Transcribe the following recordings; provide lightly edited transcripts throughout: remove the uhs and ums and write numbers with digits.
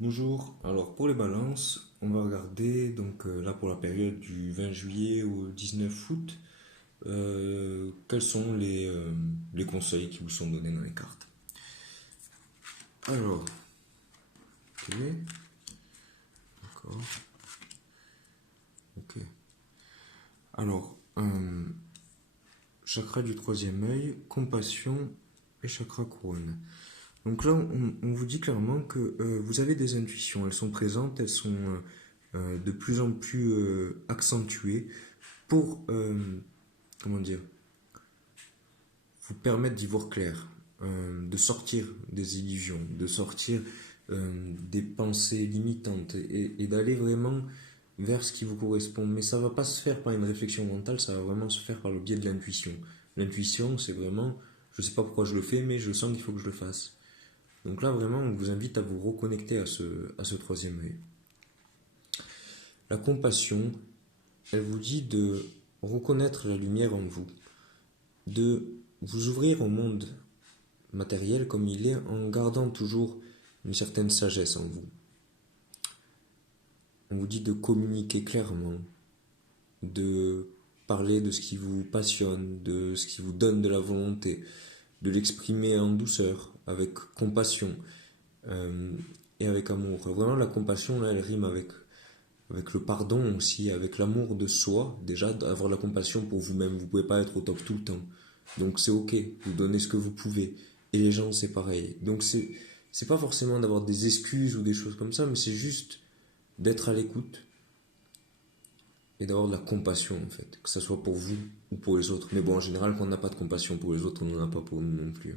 Bonjour, alors pour les balances, on va regarder donc là pour la période du 20 juillet au 19 août, quels sont les conseils qui vous sont donnés dans les cartes. Alors, ok, d'accord, ok. Alors, chakra du troisième œil, compassion et chakra couronne. Donc là, on vous dit clairement que vous avez des intuitions, elles sont présentes, elles sont de plus en plus accentuées pour, comment dire, vous permettre d'y voir clair, de sortir des illusions, de sortir des pensées limitantes et d'aller vraiment vers ce qui vous correspond. Mais ça va pas se faire par une réflexion mentale, ça va vraiment se faire par le biais de l'intuition. L'intuition, c'est vraiment, je sais pas pourquoi je le fais, mais je sens qu'il faut que je le fasse. Donc là, vraiment, on vous invite à vous reconnecter à ce troisième œil. La compassion, elle vous dit de reconnaître la lumière en vous, de vous ouvrir au monde matériel comme il est en gardant toujours une certaine sagesse en vous. On vous dit de communiquer clairement, de parler de ce qui vous passionne, de ce qui vous donne de la volonté, de l'exprimer en douceur, avec compassion euh, et avec amour. Vraiment, la compassion, là, elle rime avec le pardon aussi, avec l'amour de soi. Déjà, avoir de la compassion pour vous-même. Vous pouvez pas être au top tout le temps. Donc c'est ok, vous donnez ce que vous pouvez. Et les gens, c'est pareil. Donc c'est pas forcément d'avoir des excuses ou des choses comme ça, mais c'est juste d'être à l'écoute et d'avoir de la compassion en fait, que ce soit pour vous ou pour les autres. Mais bon, en général, quand on n'a pas de compassion pour les autres, on n'en a pas pour nous non plus.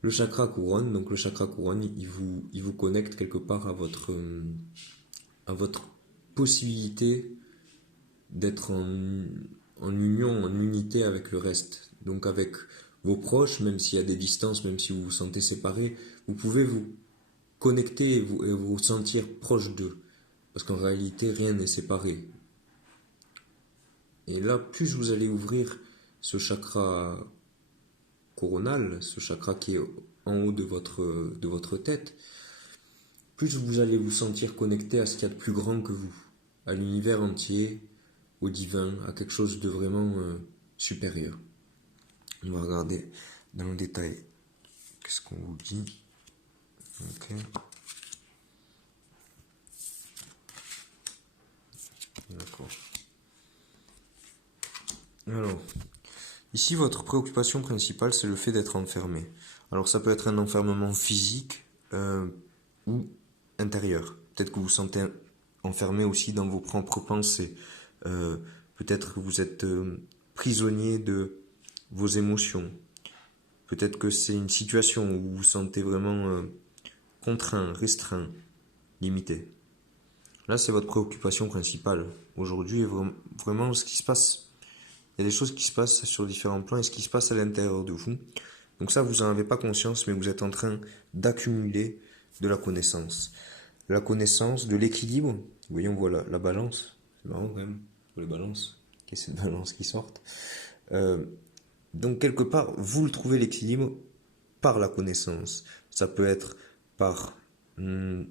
Le chakra couronne, donc le chakra couronne, il vous connecte quelque part à votre possibilité d'être en union, en unité avec le reste. Donc avec vos proches, même s'il y a des distances, même si vous vous sentez séparés, vous pouvez vous connecter et vous sentir proche d'eux. Parce qu'en réalité, rien n'est séparé. Et là, plus vous allez ouvrir ce chakra coronal, ce chakra qui est en haut de votre tête, plus vous allez vous sentir connecté à ce qu'il y a de plus grand que vous, à l'univers entier, au divin, à quelque chose de vraiment supérieur. On va regarder dans le détail. Qu'est-ce qu'on vous dit? Ok. D'accord. Alors, ici, votre préoccupation principale, c'est le fait d'être enfermé. Alors, ça peut être un enfermement physique ou intérieur. Peut-être que vous vous sentez enfermé aussi dans vos propres pensées. Euh, Peut-être que vous êtes prisonnier de vos émotions. Peut-être que c'est une situation où vous vous sentez vraiment contraint, restreint, limité. Là, c'est votre préoccupation principale. Aujourd'hui, vraiment, ce qui se passe, il y a des choses qui se passent sur différents plans et ce qui se passe à l'intérieur de vous. Donc ça, vous n'en avez pas conscience, mais vous êtes en train d'accumuler de la connaissance. De la connaissance, de l'équilibre. Vous voyez, on voit la balance. C'est marrant quand même, pour les balances. Qu'il y ait cette balance qui sorte. Euh, donc quelque part, vous trouvez l'équilibre par la connaissance. Ça peut être par des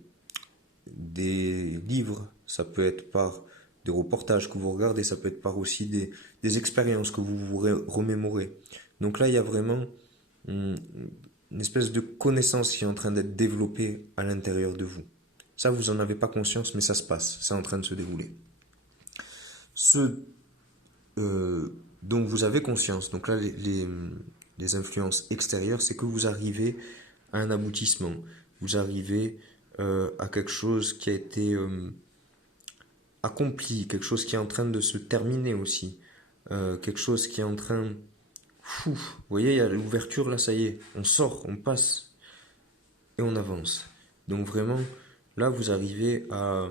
livres, ça peut être par des reportages que vous regardez, ça peut être par aussi des expériences que vous vous remémorez. Donc là, il y a vraiment une espèce de connaissance qui est en train d'être développée à l'intérieur de vous. Ça, vous n'en avez pas conscience, mais ça se passe, c'est en train de se dérouler. Ce dont vous avez conscience, donc là, les influences extérieures, c'est que vous arrivez à un aboutissement, vous arrivez à quelque chose qui a été accompli, quelque chose qui est en train de se terminer aussi, quelque chose qui est en train... Fou, vous voyez, il y a l'ouverture, là, ça y est, on sort, on passe et on avance. Donc vraiment, là, vous arrivez à...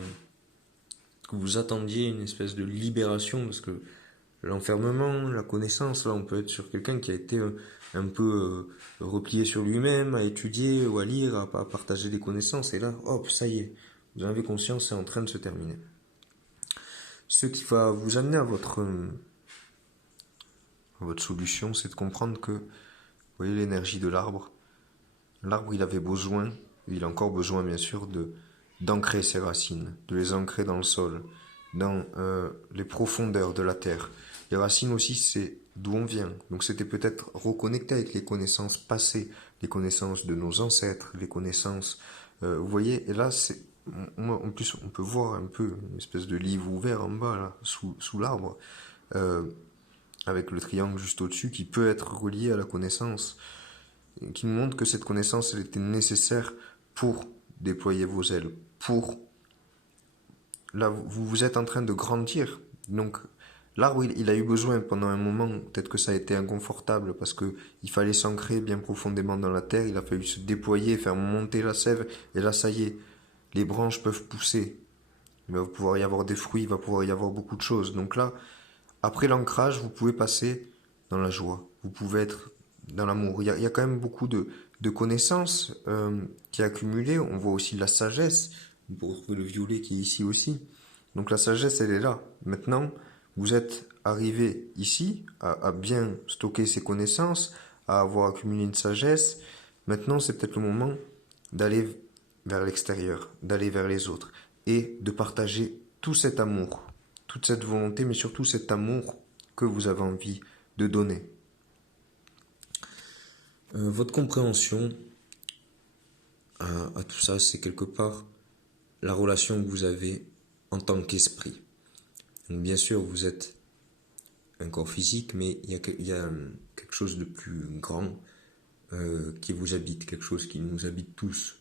que vous attendiez une espèce de libération, parce que l'enfermement, la connaissance, là, on peut être sur quelqu'un qui a été un peu replié sur lui-même, à étudier ou à lire, à partager des connaissances, et là, hop, ça y est, vous en avez conscience, c'est en train de se terminer. Ce qui va vous amener à votre solution, c'est de comprendre que, vous voyez l'énergie de l'arbre. L'arbre, il avait besoin il a encore besoin, bien sûr, d'ancrer ses racines, de les ancrer dans le sol, dans les profondeurs de la terre. Les racines aussi, c'est d'où on vient. Donc c'était peut-être reconnecter avec les connaissances passées, les connaissances de nos ancêtres, les connaissances... vous voyez, et là, en plus, on peut voir un peu une espèce de livre ouvert en bas, là, sous l'arbre, euh, avec le triangle juste au-dessus, qui peut être relié à la connaissance, qui nous montre que cette connaissance, elle était nécessaire pour déployer vos ailes, pour... Là, vous êtes en train de grandir, donc l'arbre, il a eu besoin pendant un moment, peut-être que ça a été inconfortable parce que il fallait s'ancrer bien profondément dans la terre, il a fallu se déployer, faire monter la sève, et là, ça y est, les branches peuvent pousser. Il va pouvoir y avoir des fruits, il va pouvoir y avoir beaucoup de choses. Donc là, après l'ancrage, vous pouvez passer dans la joie, vous pouvez être dans l'amour. Il y a quand même beaucoup de connaissances qui est accumulées. On voit aussi la sagesse. On peut retrouver le violet qui est ici aussi. Donc la sagesse, elle est là. Maintenant, vous êtes arrivé ici à bien stocker ces connaissances, à avoir accumulé une sagesse. Maintenant, c'est peut-être le moment d'aller vers l'extérieur, d'aller vers les autres et de partager tout cet amour, toute cette volonté, mais surtout cet amour que vous avez envie de donner. Votre compréhension à tout ça, c'est quelque part la relation que vous avez en tant qu'esprit. Donc bien sûr, vous êtes un corps physique, mais il y a quelque chose de plus grand qui vous habite, quelque chose qui nous habite tous.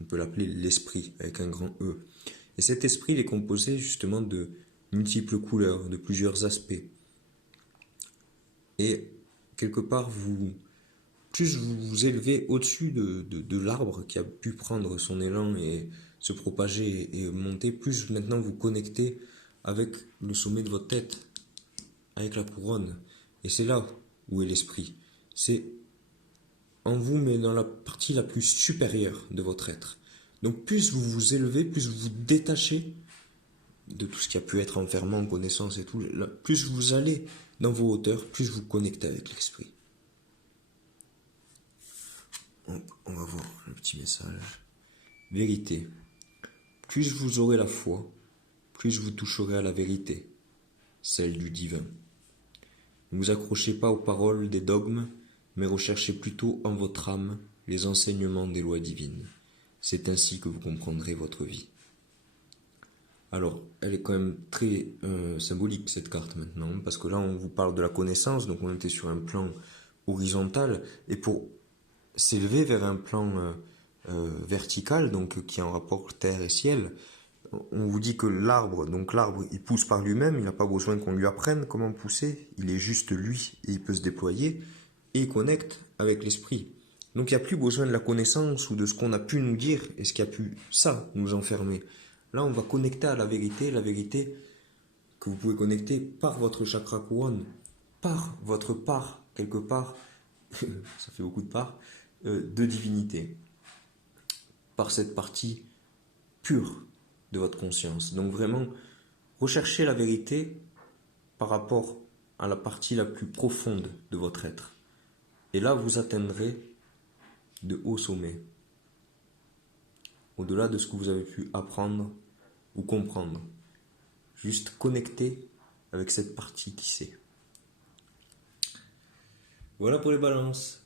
On peut l'appeler l'esprit, avec un grand E. Et cet esprit, il est composé justement de multiples couleurs, de plusieurs aspects. Et quelque part, plus vous vous élevez au-dessus de l'arbre qui a pu prendre son élan et se propager et monter, plus maintenant vous connectez avec le sommet de votre tête, avec la couronne. Et c'est là où est l'esprit. C'est en vous, mais dans la partie la plus supérieure de votre être. Donc plus vous vous élevez, plus vous vous détachez de tout ce qui a pu être enfermant, connaissance et tout, plus vous allez dans vos hauteurs, plus vous connectez avec l'esprit. On va voir le petit message. Vérité. Plus vous aurez la foi, plus vous toucherez à la vérité, celle du divin. Ne vous accrochez pas aux paroles des dogmes, mais recherchez plutôt en votre âme les enseignements des lois divines. C'est ainsi que vous comprendrez votre vie. Alors, elle est quand même très symbolique cette carte maintenant, parce que là on vous parle de la connaissance, donc on était sur un plan horizontal, et pour s'élever vers un plan vertical, donc qui est en rapport terre et ciel, on vous dit que l'arbre, donc l'arbre, il pousse par lui-même, il n'a pas besoin qu'on lui apprenne comment pousser, il est juste lui, et il peut se déployer, et il connecte avec l'esprit. Donc il n'y a plus besoin de la connaissance ou de ce qu'on a pu nous dire, et ce qui a pu, ça, nous enfermer. Là, on va connecter à la vérité que vous pouvez connecter par votre chakra couronne, par votre part, quelque part, ça fait beaucoup de parts, de divinité, par cette partie pure de votre conscience. Donc vraiment, recherchez la vérité par rapport à la partie la plus profonde de votre être. Et là, vous atteindrez de hauts sommets, au-delà de ce que vous avez pu apprendre ou comprendre. Juste connecter avec cette partie qui sait. Voilà pour les balances.